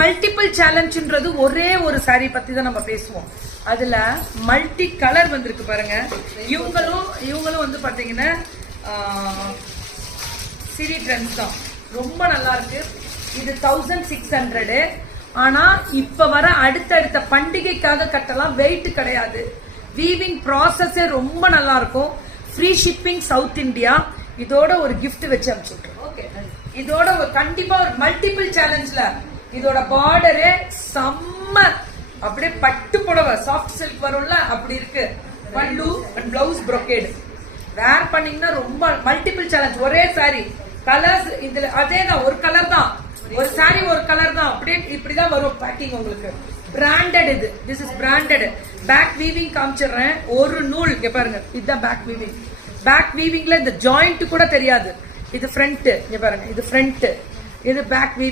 Multiple சேலஞ்சுன்றது ஒரே ஒரு sorry பத்தி தான் நம்ம பேசுவோம். அதுல மல்டி கலர் வந்திருக்கு பாருங்க. இவங்களும் வந்து பாத்தீங்கன்னா சிரி ட்ரெண்ட்ஸ் தான். ரொம்ப நல்லா இருக்கு. இது 1600. ஆனா இப்ப வர அடுத்தடுத்த பண்டிகைக்காக கட்டலாம். வெயிட் கிடையாது. வீவிங் ப்ராசஸ் ரொம்ப நல்லா இருக்கும். Free shipping south India. இதோட ஒரு கிஃப்ட் வச்சு அனுப்பிச்சுட்றோம். ஓகே, இதோட ஒரு கண்டிப்பா ஒரு மல்டிபிள் சேலஞ்ச்ல இதோட பார்டரே செம்ம. அப்படியே பட்டு புடவை சாஃப்ட் சில்க் வரும்ல அப்படி இருக்கு. பல்லு அண்ட் பிளவுஸ் brocade வேர் பண்ணீங்கன்னா ரொம்ப மல்டிபிள் சேலஞ்ச். ஒரே சாரி கலர்ஸ் இதுல அதேதான். ஒரு கலர் தான், ஒரு சாரி ஒரு கலர் தான். அப்படியே இப்படிதான் வரும் பேக்கிங் உங்களுக்கு. பிராண்டட் இது. This is branded. Back weaving காமிச்சிடுறேன். ஒரு நூல் இங்க பாருங்க. இதுதான் பேக் வீவிங். பேக் வீவிங்ல இந்த ஜாயிண்ட் கூட தெரியாது. இது ஃப்ரண்ட். இங்க பாருங்க, இது ஃப்ரண்ட், இது பேக் வீவிங்.